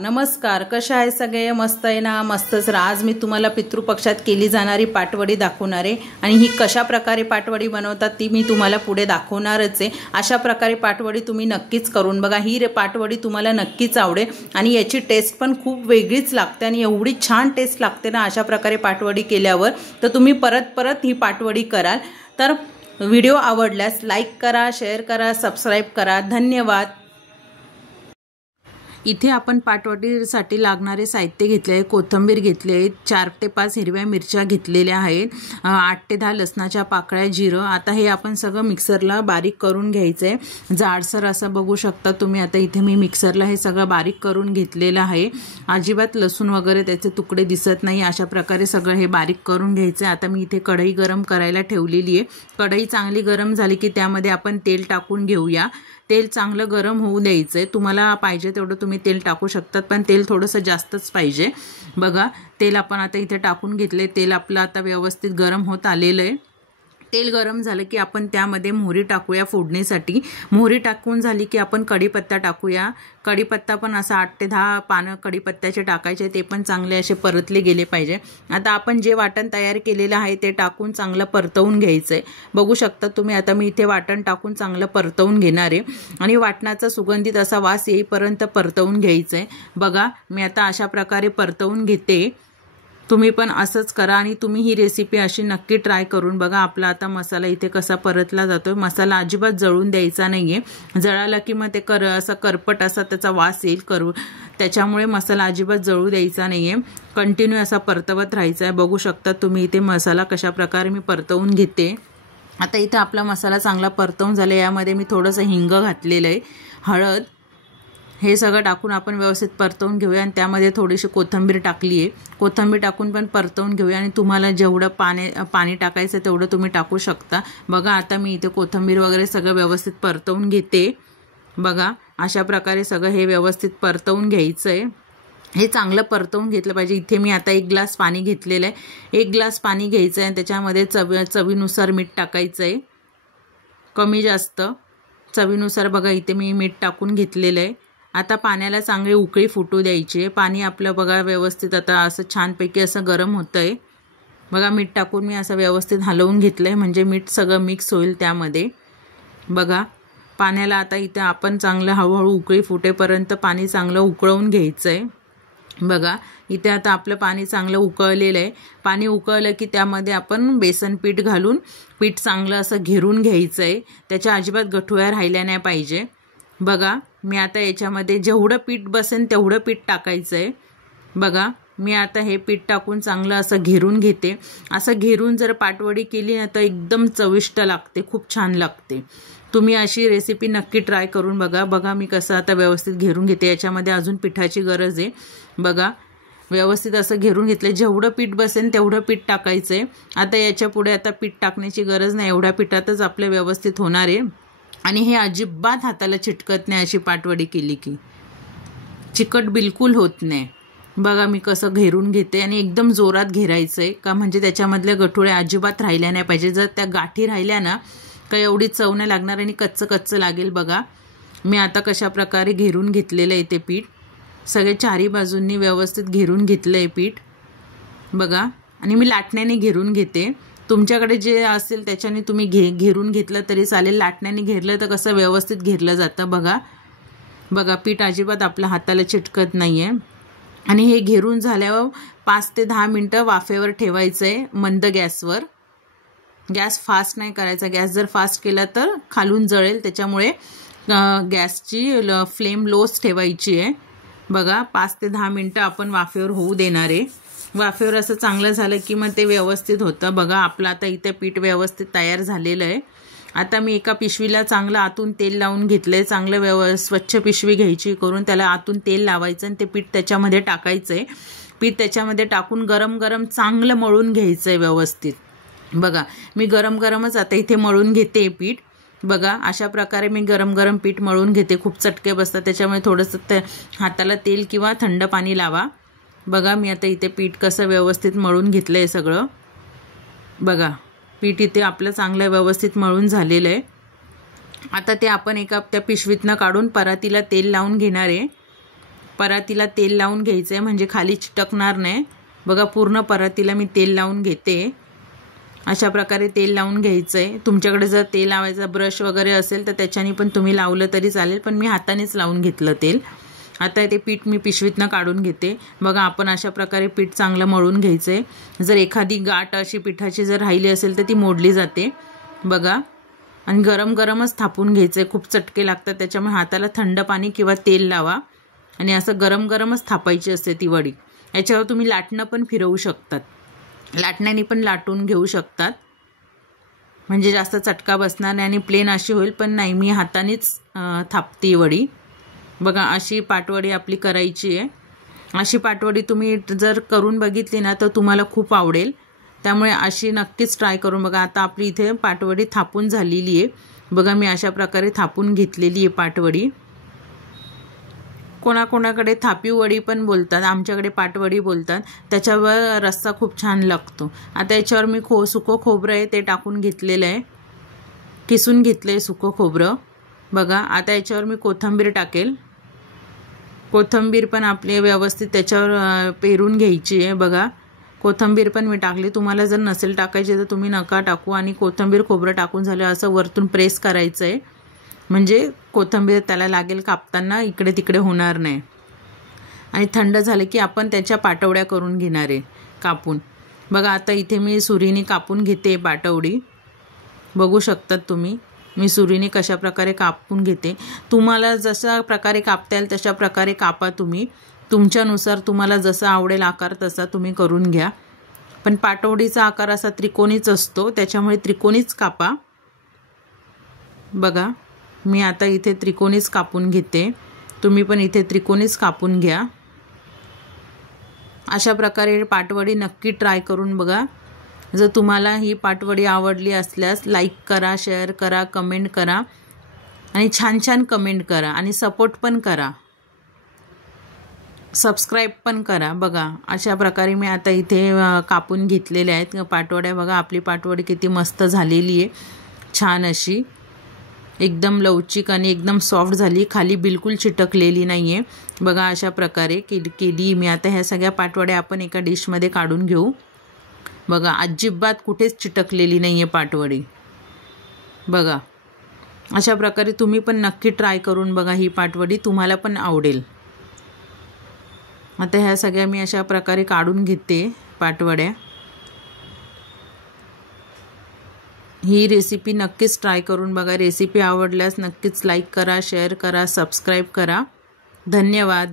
नमस्कार, कशा आहे सगळे? मस्त आहे ना? मस्तच राहा. आज मी तुम्हाला पितृपक्षात केली जाणारी पाटवडी दाखवणार आहे आणि ही कशा प्रकारे पाटवडी बनवतात ती मी तुम्हाला पुढे दाखवणारच आहे। अशा प्रकारे पाटवडी तुम्ही नक्कीच करून बघा। ही पाटवडी तुम्हाला नक्कीच आवडेल आणि याची टेस्ट पण खूप वेगळीच लागते आणि एवढी छान टेस्ट लागते ना अशा प्रकारे पाटवडी केल्यावर, तर तुम्ही परत परत ही पाटवडी कराल। तर व्हिडिओ आवडल्यास लाईक करा, शेअर करा, सबस्क्राइब करा। धन्यवाद। इथे आपण पाटवडीसाठी लागणारे साहित्य घेतले आहे। कोथिंबीर घेतली आहे, 4 ते 5 हिरव्या मिरच्या घेतलेल्या आहेत, 8 ते 10 लसणाच्या पाकळ्या, जिरं। आता हे आपण सगळं मिक्सरला बारीक करून घ्यायचं आहे, जाडसर असं बघू शकता तुम्ही। आता इथे मी मिक्सरला हे सगळं बारीक करून घेतलेलं आहे। अजिबात लसूण वगैरे त्याचे तुकडे दिसत नाही, अशा प्रकारे सगळं हे बारीक करून घ्यायचं आहे। आता मी इथे कढई गरम करायला ठेवलेली आहे। कढई चांगली गरम झाली की त्यामध्ये आपण तेल टाकून घेऊया। तेल चांगलं गरम होऊ द्यायचं आहे। तुम्हाला पाहिजे तेवढं तुम्ही तेल टाकू शकतात, पण तेल थोडंसं जास्तच पाहिजे। बघा, तेल आपण आता इथे टाकून घेतले। तेल आपलं आता व्यवस्थित गरम होत आलेलं आहे। तेल गरम झालं की आपण त्यामध्ये मोहरी टाकूया फोडणीसाठी। मोहरी टाकून झाली की आपण कढीपत्ता टाकूया। कढीपत्ता पण असा 8 ते 10 पानं कढीपत्त्याचे टाकायचे, ते पण चांगले असे परतले गेले पाहिजे। आता आपण जे वाटण तयार केलेलं आहे ते टाकून चांगलं परतवून घ्यायचं आहे। बघू शकता तुम्ही, आता मी इथे वाटण टाकून चांगलं परतवून घेणार आहे आणि वाटणाचा सुगंधित असा वास येईपर्यंत परतवून घ्यायचं आहे। बघा, मी आता अशा प्रकारे परतवून घेते। तुम्ही पण असंच करा आणि तुम्ही ही रेसिपी अशी नक्की ट्राय करून बघा। आपला आता मसाला इथे कसा परतला जातोय। मसाला अजिबात जळून द्यायचा नाहीये, जळाला की मग ते असं करपट असा त्याचा वास येईल करू, त्याच्यामुळे मसाला अजिबात जळू द्यायचा नाहीये। कंटिन्यू असा परतवत राहायचा आहे। बघू शकता तुम्ही इथे मसाला कशा प्रकारे मी परतवून घेते। आता इथे आपला मसाला चांगला परतवून झाला। यामध्ये मी थोडंसं हिंग घातलेलं आहे, हळद, हे सगळं टाकून आपण व्यवस्थित परतवून घेऊया आणि त्यामध्ये थोडीशी कोथिंबीर टाकली आहे। कोथिंबीर टाकून पण परतवून घेऊया आणि तुम्हाला जेवढं पाणी टाकायचं तेवढं तुम्ही टाकू शकता। बघा, आता मी इथे कोथिंबीर वगैरे सगळं व्यवस्थित परतवून घेते। बघा, अशा प्रकारे सगळं हे व्यवस्थित परतवून घ्यायचं आहे। हे चांगलं परतवून घेतलं पाहिजे। इथे मी आता 1 ग्लास पाणी घेतलेलं आहे। 1 ग्लास पाणी घ्यायचं आहे आणि त्याच्यामध्ये चवीनुसार मीठ टाकायचं आहे, कमी जास्त चवीनुसार। बघा, इथे मी मीठ टाकून घेतलेलं आहे। आता पाण्याला चांगली उकळी फुटू द्यायची आहे। पाणी आपलं बघा व्यवस्थित आता असं छानपैकी असं गरम होतं आहे। बघा, मीठ टाकून मी असं व्यवस्थित हलवून घेतलं आहे, म्हणजे मीठ सगळं मिक्स होईल त्यामध्ये। बघा, पाण्याला आता इथे आपण चांगलं हळूहळू उकळी फुटेपर्यंत पाणी चांगलं उकळवून घ्यायचं आहे। बघा, इथे आता आपलं पाणी चांगलं उकळलेलं आहे। पाणी उकळलं की त्यामध्ये आपण बेसन पीठ घालून पीठ चांगलं असं घेरून घ्यायचं आहे। त्याच्या अजिबात गठुळ्या राहिल्या नाही पाहिजे। बघा, मी आता याच्यामध्ये जेवढं पीठ बसेल तेवढं पीठ टाकायचं आहे। बघा, मी आता हे पीठ टाकून चांगलं असं घेरून घेते। असं घेरून जर पाटवडी केली ना तर एकदम चविष्ट लागते, खूप छान लागते। तुम्ही अशी रेसिपी नक्की ट्राय करून बघा। बघा, मी कसं आता व्यवस्थित घेरून घेते। याच्यामध्ये अजून पिठाची गरज आहे। बघा, व्यवस्थित असं घेरून घेतलं। जेवढं पीठ बसेल तेवढं पीठ टाकायचं आहे। आता याच्या पुढे आता पीठ टाकण्याची गरज नाही, एवढ्या पिठातच आपलं व्यवस्थित होणार आहे आणि हे अजिबात हाताला चिटकत नाही। अशी पाटवडी केली की चिकट बिलकुल होत नाही। बघा, मी कसं घेरून घेते आणि एकदम जोरात घेरायचं आहे का, म्हणजे त्याच्यामधल्या गठुळे अजिबात राहिल्या नाही पाहिजे। जर त्या गाठी राहिल्या ना का एवढी चव नाही लागणार आणि कच्चं कच्चं लागेल। बघा, मी आता कशा प्रकारे घेरून घेतलेलं आहे ते पीठ, सगळे चारी बाजूंनी व्यवस्थित घेरून घेतलं आहे पीठ। बघा, आणि मी लाटण्याने घेरून घेते। तुमच्याकडे जे असेल त्याच्याने तुम्ही घेरून घेतलं तरी चालेल। लाटण्याने घेरलं तर कसं व्यवस्थित घेरलं जातं। बघा, पीठ अजिबात आपल्या हाताला चिटकत नाही आहे। आणि हे घेरून झाल्यावर 5 ते 10 मिनटं वाफेवर ठेवायचं आहे, मंद गॅसवर। गॅस फास्ट नाही करायचा। गॅस जर फास्ट केला तर खालून जळेल, त्याच्यामुळे गॅसची फ्लेम लोच ठेवायची आहे। बघा, 5 ते 10 मिनटं आपण वाफेवर होऊ देणार आहे। वाफेवर असं चांगलं झालं की मग ते व्यवस्थित होतं। बघा, आपलं आता इथे पीठ व्यवस्थित तयार झालेलं आहे। आता मी एका पिशवीला चांगलं आतून तेल लावून घेतलं आहे। चांगलं स्वच्छ पिशवी घ्यायची करून त्याला आतून तेल लावायचं आणि ते पीठ त्याच्यामध्ये टाकायचं आहे। पीठ त्याच्यामध्ये टाकून गरम गरम चांगलं मळून घ्यायचं आहे व्यवस्थित। बघा, मी गरम गरमच आता इथे मळून घेते पीठ। बघा, अशा प्रकारे मी गरम गरम पीठ मळून घेते। खूप चटके बसतात, त्याच्यामुळे थोडंसं हाताला तेल किंवा थंड पाणी लावा। बघा, मी आता इथे पीठ कसं व्यवस्थित मळून घेतलं आहे सगळं। बघा, पीठ इथे आपलं चांगलं व्यवस्थित मळून झालेलं आहे। आता ते आपण एका त्या पिशवीतनं काढून परातीला तेल लावून घेणार आहे। परातीला तेल लावून घ्यायचं आहे म्हणजे खाली चिटकणार नाही. बघा पूर्ण परातीला मी तेल लावून घेते. अशा प्रकारे तेल लावून घ्यायचं आहे. तुमच्याकडे जर तेल लावायचा ब्रश वगैरे असेल तर त्याच्याने पण तुम्ही लावलं तरी चालेल, पण मी हातानेच लावून घेतलं तेल. आता ते पीठ मी पिशवीतनं काढून घेते. बघा आपण अशा प्रकारे पीठ चांगलं मळून घ्यायचं आहे. जर एखादी गाठ अशी पिठाची जर राहिली असेल तर ती मोडली जाते. बघा आणि गरम गरमच थापून घ्यायचं आहे. खूप चटके लागतात, त्याच्यामुळे हाताला थंड पाणी किंवा तेल लावा आणि असं गरम गरमच थापायची असते ती वडी. याच्यावर तुम्ही लाटणं पण फिरवू शकतात, लाटण्याने पण लाटून घेऊ शकतात म्हणजे जास्त चटका बसणार नाही आणि प्लेन अशी होईल. पण नाही, मी हातानेच थापते वडी. बघा अशी पाटवडी आपली करायची आहे. अशी पाटवडी तुम्ही जर करून बघितली ना तर तुम्हाला खूप आवडेल, त्यामुळे अशी नक्कीच ट्राय करून बघा. आता आपली इथे पाटवडी थापून झालेली आहे. बघा मी अशा प्रकारे थापून घेतलेली आहे पाटवडी. कोणाकोणाकडे थापी वडी पण बोलतात, आमच्याकडे पाटवडी बोलतात. त्याच्यावर रस्सा खूप छान लागतो. आता याच्यावर मी सुकं खोबरं आहे ते टाकून घेतलेलं आहे, किसून घेतलं आहे सुकं खोबरं. बघा आता याच्यावर मी कोथिंबीर टाकेल. कोथिंबीर पण आपली व्यवस्थित त्याच्यावर पेरून घ्यायची आहे. बघा कोथिंबीर पण मी टाकली. तुम्हाला जर नसेल टाकायची तर तुम्ही नका टाकू. आणि कोथिंबीर खोबरं टाकून झालं असं वरतून प्रेस करायचं आहे म्हणजे कोथिंबीर त्याला लागेल कापताना इकडे तिकडे होणार नाही. आणि थंड झालं की आपण त्याच्या पाटवड्या करून घेणार आहे कापून. बघा आता इथे मी सुरीने कापून घेते पाटवडी. बघू शकतात तुम्ही मी सुरीने कशा प्रकारे कापून घेते. तुम्हाला जशा प्रकारे कापता येईल तशा प्रकारे कापा तुम्ही. तुमच्यानुसार तुम्हाला जसा आवडेल आकार तसा तुम्ही करून घ्या. पण पाटवडीचा आकार असा त्रिकोणीच असतो, त्याच्यामुळे त्रिकोणीच कापा. बघा मी आता इथे त्रिकोणीच कापून घेते. तुम्ही पण इथे त्रिकोणीच कापून घ्या. अशा प्रकारे पाटवडी नक्की ट्राय करून बघा. जर तुम्हाला ही पाटवडी आवडली असल्यास लाईक करा, शेअर करा, कमेंट करा आणि छान छान कमेंट करा आणि सपोर्ट पण करा, सबस्क्राईब पण करा. बघा अशा प्रकारे मी आता इथे कापून घेतलेल्या आहेत पाटवड्या. बघा आपली पाटवडी किती मस्त झालेली आहे, छान अशी एकदम लवचिक आणि एकदम सॉफ्ट झाली, खाली बिलकुल चिटकलेली नाही आहे. बघा अशा प्रकारे केली मी. आता ह्या सगळ्या पाटवड्या आपण एका डिशमध्ये काढून घेऊ. बघा अजिबात कुठेच चिटकलेली नाही आहे पाटवडी. बघा अशा प्रकारे तुम्ही पण नक्की ट्राय करून बघा, ही पाटवडी तुम्हाला पण आवडेल. आता ह्या सगळ्या मी अशा प्रकारे काढून घेते पाटवड्या. ही रेसिपी नक्कीच ट्राय करून बघा. रेसिपी आवडल्यास नक्कीच लाईक करा, शेअर करा, सबस्क्राईब करा. धन्यवाद.